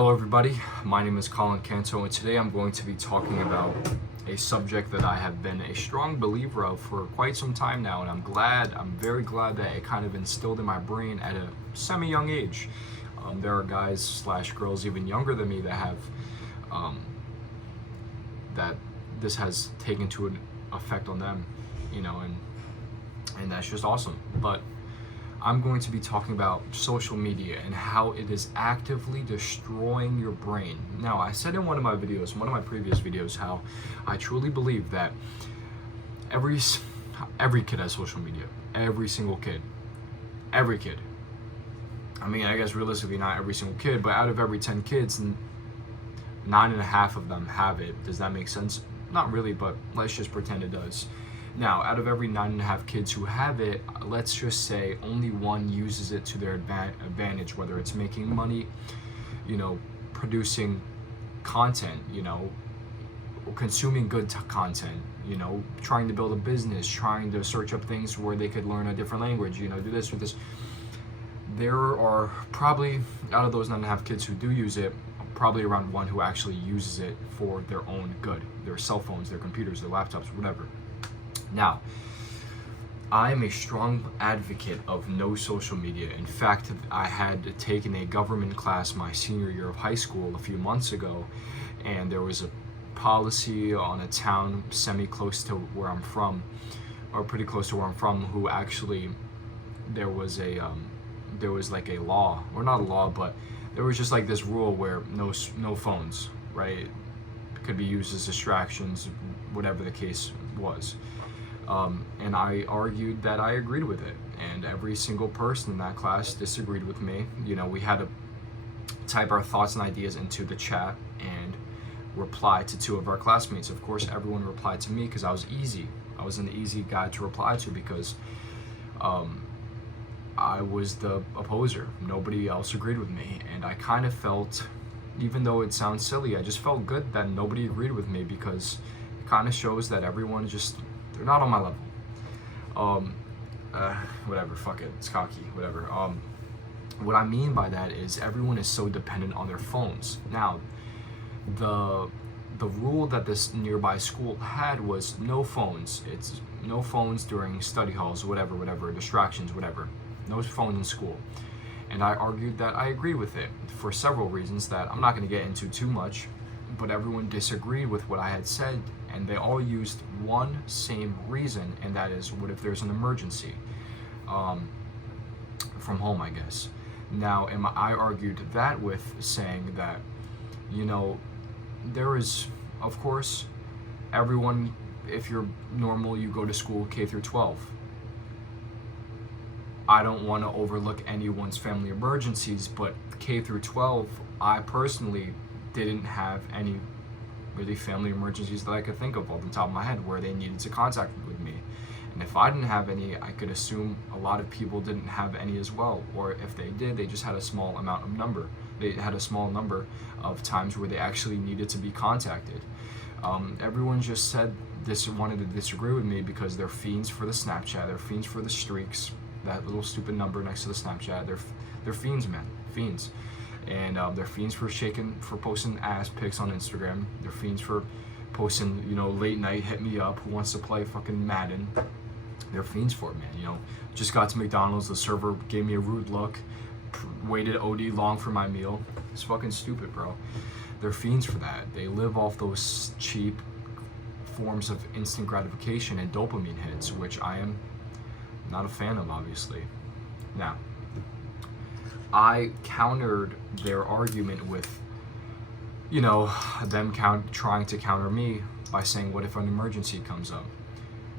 Hello everybody, my name is Colin Canto, and today I'm going to be talking about a subject that I have been a strong believer of for quite some time now, and I'm very glad that it kind of instilled in my brain at a semi-young age. There are guys slash girls even younger than me that have, that this has taken to an effect on them, and that's just awesome. But I'm going to be talking about social media and how it is actively destroying your brain. Now, I said in one of my previous videos, how I truly believe that every kid has social media. Every single kid. Every kid. I mean, I guess realistically not every single kid, but out of every 10 kids, 9.5 of them have it. Does that make sense? Not really, but let's just pretend it does. Now, out of every 9.5 kids who have it, let's just say only one uses it to their advantage, whether it's making money, producing content, consuming good content, trying to build a business, trying to search up things where they could learn a different language, do this with this. There are probably, out of those 9.5 kids who do use it, probably around one who actually uses it for their own good, their cell phones, their computers, their laptops, whatever. Now, I am a strong advocate of no social media. In fact, I had taken a government class my senior year of high school a few months ago, and there was a policy on a town semi-close to where I'm from, or pretty close to where I'm from, who actually, there was like a law, or not a law, but there was just like this rule where no phones, right? Could be used as distractions, whatever the case was. And I argued that I agreed with it, and every single person in that class disagreed with me. We had to type our thoughts and ideas into the chat and reply to two of our classmates. Of course, everyone replied to me because I was easy. I was an easy guy to reply to because I was the opposer. Nobody else agreed with me, and I kind of felt, even though it sounds silly, I just felt good that nobody agreed with me, because it kind of shows that everyone they're not on my level. Whatever, fuck it, it's cocky, whatever. What I mean by that is everyone is so dependent on their phones. Now, the rule that this nearby school had was no phones. It's no phones during study halls, whatever, distractions, whatever. No phones in school. And I argued that I agreed with it for several reasons that I'm not going to get into too much, but everyone disagreed with what I had said, and they all used one same reason, and that is, what if there's an emergency from home, I guess. Now, I argued that with saying that, there is, of course, everyone, if you're normal, you go to school K through 12. I don't want to overlook anyone's family emergencies, but K through 12, I personally didn't have any really family emergencies that I could think of off the top of my head where they needed to contact with me. And if I didn't have any, I could assume a lot of people didn't have any as well. Or if they did, they just had a small number. They had a small number of times where they actually needed to be contacted. Everyone just wanted to disagree with me because they're fiends for the Snapchat, they're fiends for the streaks, that little stupid number next to the Snapchat. They're fiends, man, fiends. And they're fiends for posting ass pics on Instagram. They're fiends for posting, late night, hit me up, who wants to play fucking Madden. They're fiends for it, man. Just got to McDonald's, the server gave me a rude look, waited OD long for my meal. It's fucking stupid, bro. They're fiends for that. They live off those cheap forms of instant gratification and dopamine hits, which I am not a fan of, obviously. Now, I countered their argument with, them trying to counter me by saying, what if an emergency comes up?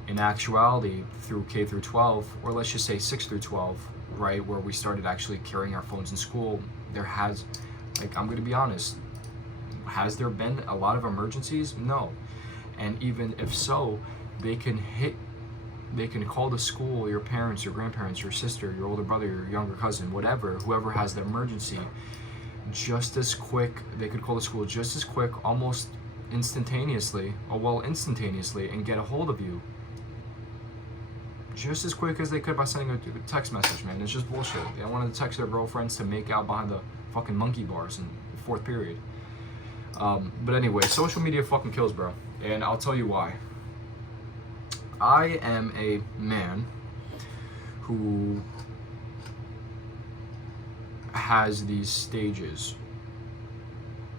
In actuality, through K through 12, or let's just say 6 through 12, right, where we started actually carrying our phones in school, I'm going to be honest, has there been a lot of emergencies? No. And even if so, they can call the school, your parents, your grandparents, your sister, your older brother, your younger cousin, whoever has the emergency, just as quick. They could call the school just as quick, almost instantaneously, and get a hold of you just as quick as they could by sending a text message, man. It's just bullshit. They wanted to text their girlfriends to make out behind the fucking monkey bars and fourth period. But anyway, social media fucking kills, bro. And I'll tell you why. I am a man who has these stages,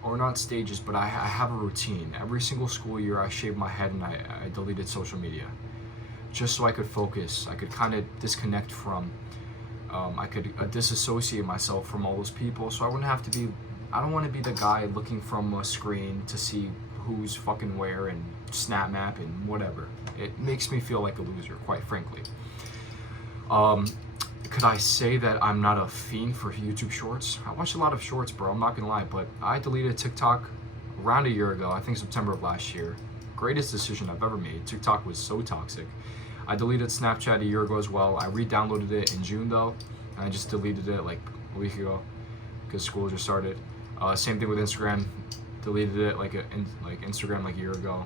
or not stages, but I have a routine. Every single school year I shaved my head and I deleted social media, just so I could focus. I could kind of disconnect from, I could disassociate myself from all those people, so I wouldn't have to be, I don't want to be the guy looking from a screen to see who's fucking where and snap map and whatever. It makes me feel like a loser, quite frankly. Could I say that I'm not a fiend for YouTube shorts? I watch a lot of shorts, bro, I'm not gonna lie, but I deleted TikTok around a year ago, I think September of last year. Greatest decision I've ever made. TikTok was so toxic. I deleted Snapchat a year ago as well. I re-downloaded it in June though, and I just deleted it like a week ago because school just started. Same thing with Instagram. Deleted it like Instagram like a year ago.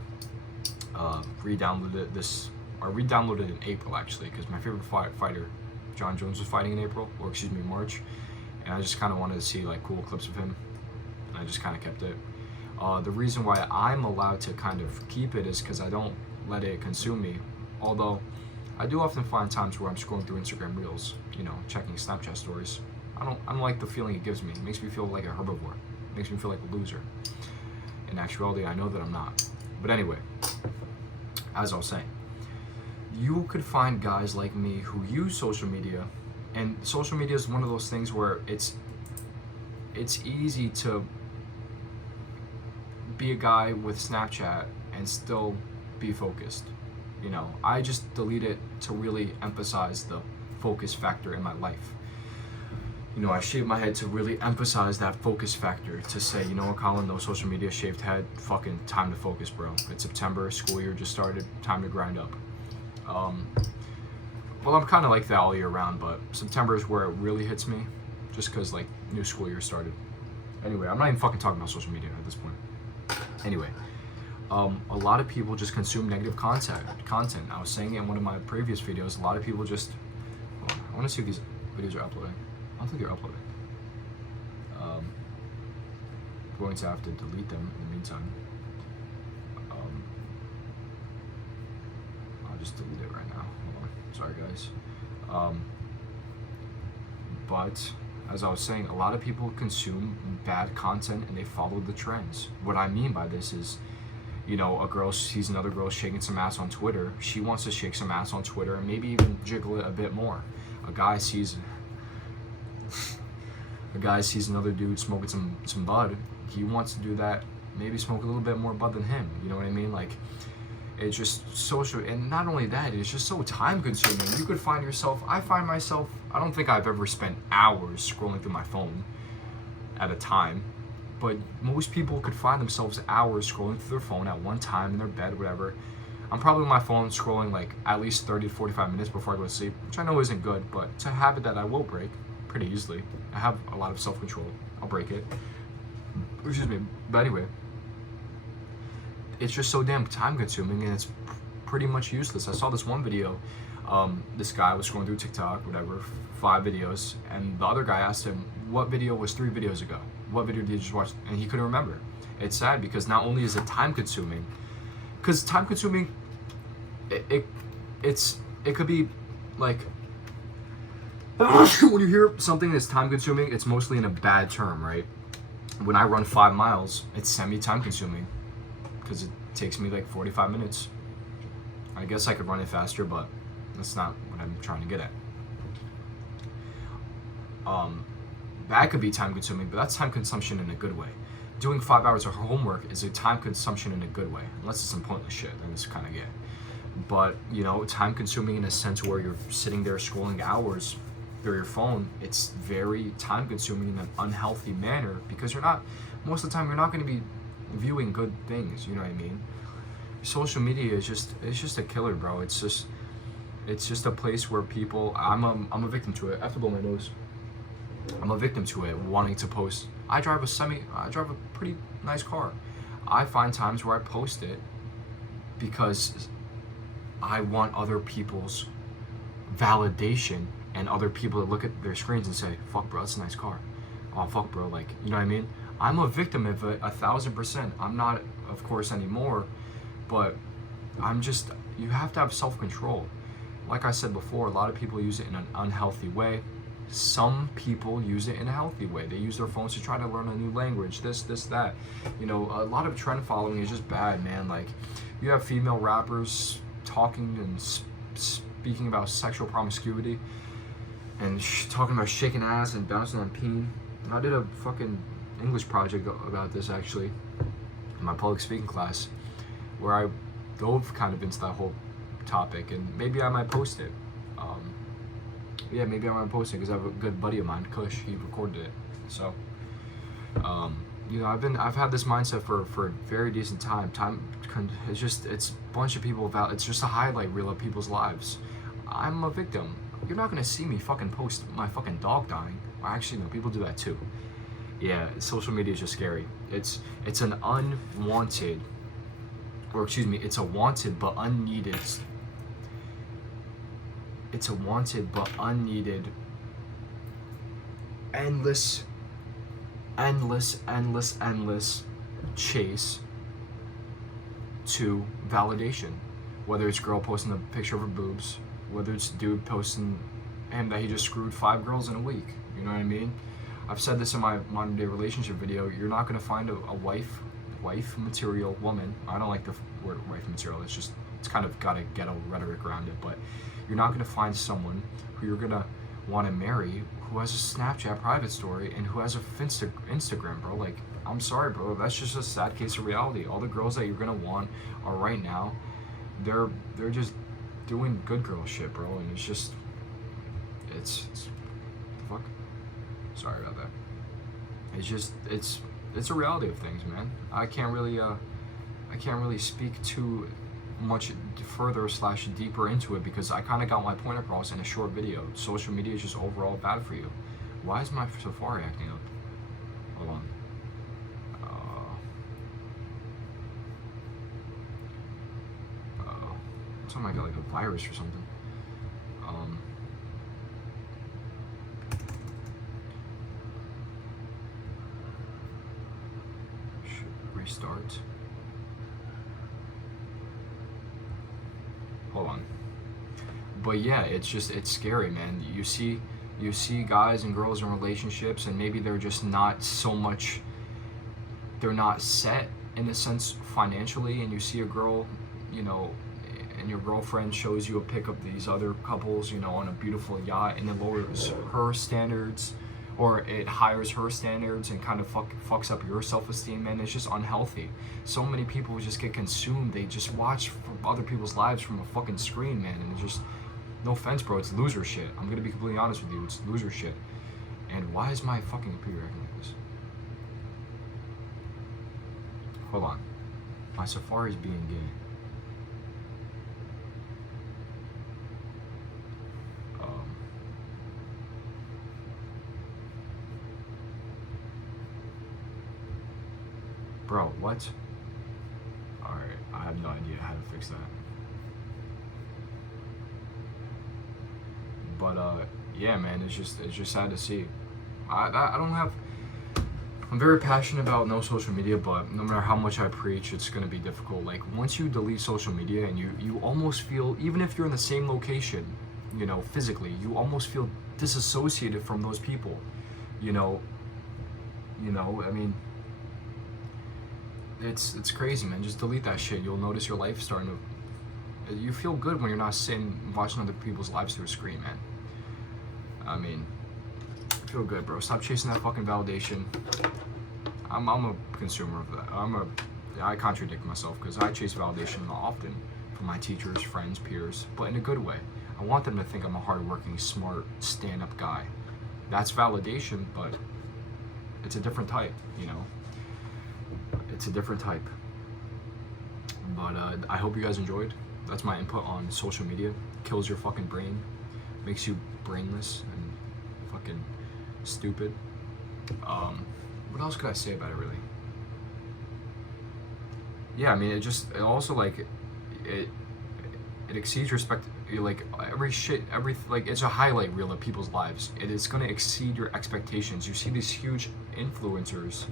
Re-downloaded it re-downloaded in April actually, because my favorite fighter, John Jones, was fighting in April, or excuse me, March, and I just kind of wanted to see like cool clips of him, and I just kind of kept it. The reason why I'm allowed to kind of keep it is because I don't let it consume me. Although I do often find times where I'm scrolling through Instagram Reels, you know, checking Snapchat stories. I don't like the feeling it gives me. It makes me feel like a herbivore. It makes me feel like a loser. In actuality, I know that I'm not. But anyway, as I was saying, you could find guys like me who use social media, and social media is one of those things where it's easy to be a guy with Snapchat and still be focused. You know, I just delete it to really emphasize the focus factor in my life. You know, I shaved my head to really emphasize that focus factor, to say, you know what, Colin, no social media, shaved head, fucking time to focus, bro. It's September, school year just started, time to grind up. Well, I'm kind of like that all year round, but September is where it really hits me, just because like new school year started. Anyway, I'm not even fucking talking about social media at this point. Anyway, a lot of people just consume negative content. I was saying it in one of my previous videos, a lot of people just, I want to see if these videos are uploading. I don't think they're uploading. I'm going to have to delete them in the meantime. I'll just delete it right now. Hold on. Sorry, guys. But as I was saying, a lot of people consume bad content and they follow the trends. What I mean by this is, you know, a girl sees another girl shaking some ass on Twitter. She wants to shake some ass on Twitter and maybe even jiggle it a bit more. A guy sees another dude smoking some bud. He wants to do that, maybe smoke a little bit more bud than him. You know what I mean? Like, it's just social, and not only that, it's just so time consuming. You could find yourself, I find myself, I don't think I've ever spent hours scrolling through my phone at a time, but most people could find themselves hours scrolling through their phone at one time in their bed, whatever. I'm probably on my phone scrolling like at least 30 to 45 minutes before I go to sleep, which I know isn't good, but it's a habit that I will break pretty easily. I have a lot of self-control. I'll break it. Excuse me. But anyway, it's just so damn time consuming and it's pretty much useless. I saw this one video, this guy was scrolling through TikTok, whatever, 5 videos, and the other guy asked him, what video was 3 videos ago? What video did you just watch? And he couldn't remember. It's sad because not only is it time consuming, because time consuming, it could be like, when you hear something that's time consuming, it's mostly in a bad term, right? When I run 5 miles, it's semi-time consuming because it takes me like 45 minutes. I guess I could run it faster, but that's not what I'm trying to get at. That could be time consuming, but that's time consumption in a good way. Doing 5 hours of homework is a time consumption in a good way, unless it's some pointless shit, then it's kind of gay. But, you know, time consuming in a sense where you're sitting there scrolling hours through your phone, it's very time consuming in an unhealthy manner because most of the time you're not going to be viewing good things, you know what I mean? Social media is just a killer, bro. It's just a place where people, I'm a victim to it. I have to blow my nose. I'm a victim to it, wanting to post. I drive a pretty nice car. I find times where I post it because I want other people's validation and other people to look at their screens and say, fuck bro, that's a nice car. Oh fuck bro, like, you know what I mean? I'm a victim of it 1,000%. I'm not, of course, anymore, but I'm just, you have to have self-control. Like I said before, a lot of people use it in an unhealthy way. Some people use it in a healthy way. They use their phones to try to learn a new language, this, that. You know, a lot of trend following is just bad, man. Like, you have female rappers talking and speaking about sexual promiscuity and talking about shaking ass and bouncing on peen. I did a fucking English project about this, actually, in my public speaking class, where I dove kind of into that whole topic, and maybe I might post it. Yeah, maybe I might post it because I have a good buddy of mine, Kush. He recorded it. So, you know, I've had this mindset for a very decent time. It's a bunch of people it's just a highlight reel of people's lives. I'm a victim. You're not gonna see me fucking post my fucking dog dying. Or actually, no, people do that too. Yeah, social media is just scary. It's an unwanted, or excuse me, it's a wanted but unneeded. It's a wanted but unneeded, endless chase to validation. Whether it's girl posting a picture of her boobs, whether it's dude posting him that he just screwed 5 girls in a week. You know what I mean? I've said this in my modern day relationship video. You're not gonna find a wife material woman. I don't like the word wife material. It's kind of got a ghetto rhetoric around it, but you're not gonna find someone who you're gonna want to marry who has a Snapchat private story and who has a Instagram, bro. Like, I'm sorry, bro. That's just a sad case of reality. All the girls that you're gonna want are right now, they're just doing good girl shit, bro. And it's just, it's fuck. Sorry about that. It's just, it's a reality of things, man. I can't really speak too much further / deeper into it because I kind of got my point across in a short video. Social media is just overall bad for you. Why is my Safari acting up? Hold on. Something like a virus or something. Restart. Hold on. But yeah, it's scary, man. You see guys and girls in relationships, and maybe they're just not so much, they're not set in a sense financially, and you see a girl, you know, and your girlfriend shows you a pic of these other couples, you know, on a beautiful yacht, and it lowers her standards, or it hires her standards and kind of fucks up your self-esteem, man. It's just unhealthy. So many people just get consumed. They just watch other people's lives from a fucking screen, man, and it's just, no offense, bro, it's loser shit. I'm gonna be completely honest with you, it's loser shit. And why is my fucking computer acting like this? Hold on. My Safari's being gay. Bro, what? Alright, I have no idea how to fix that. But yeah, man, it's just sad to see. I'm very passionate about no social media, but no matter how much I preach, it's gonna be difficult. Like, once you delete social media and you almost feel, even if you're in the same location, you know, physically, you almost feel disassociated from those people. You know, I mean, it's crazy, man. Just delete that shit. You'll notice your life starting to, you feel good when you're not sitting watching other people's lives through a screen, man. I mean, feel good, bro. Stop chasing that fucking validation. I'm a consumer of that. I contradict myself because I chase validation often from my teachers, friends, peers, but in a good way. I want them to think I'm a hardworking, smart, stand-up guy. That's validation, but it's a different type, you know? It's a different type. But I hope you guys enjoyed. That's my input on social media. Kills your fucking brain. Makes you brainless and fucking stupid. What else could I say about it, really? Yeah, I mean, it also, like, it exceeds like, like, it's a highlight reel of people's lives. It is gonna exceed your expectations. You see these huge influencers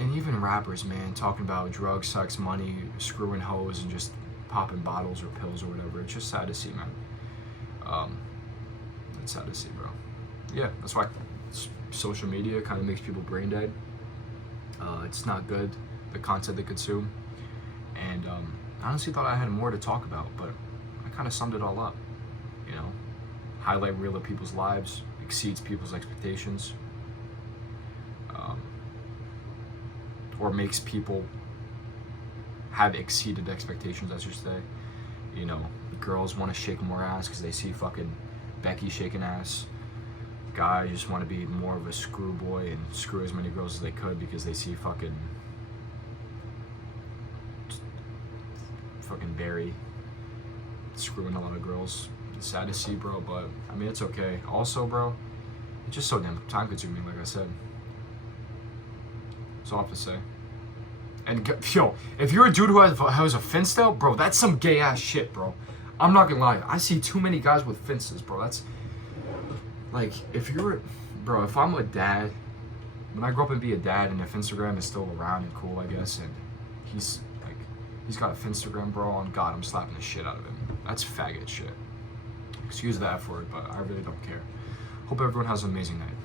and even rappers, man, talking about drugs, sex, money, screwing hoes, and just popping bottles or pills or whatever. It's just sad to see, man. It's sad to see, bro. Yeah, that's why social media kind of makes people brain dead. It's not good, the content they consume. And I honestly thought I had more to talk about, but I kind of summed it all up. You know, highlight real of people's lives, exceeds people's expectations, or makes people have exceeded expectations, I should say. You know, girls want to shake more ass because they see fucking Becky shaking ass. Guys just want to be more of a screw boy and screw as many girls as they could because they see fucking Barry screwing a lot of girls. It's sad to see, bro, but I mean, it's okay. Also, bro, it's just so damn time consuming, like I said. That's all I have to say. And yo, if you're a dude who has a finsta, bro, that's some gay ass shit, bro. I'm not gonna lie. I see too many guys with finstas, bro. That's like, if I'm a dad, when I grow up and be a dad, and if Instagram is still around and cool, I guess, and he's got a Finstagram, bro, on God, I'm slapping the shit out of him. That's faggot shit. Excuse the F word, but I really don't care. Hope everyone has an amazing night.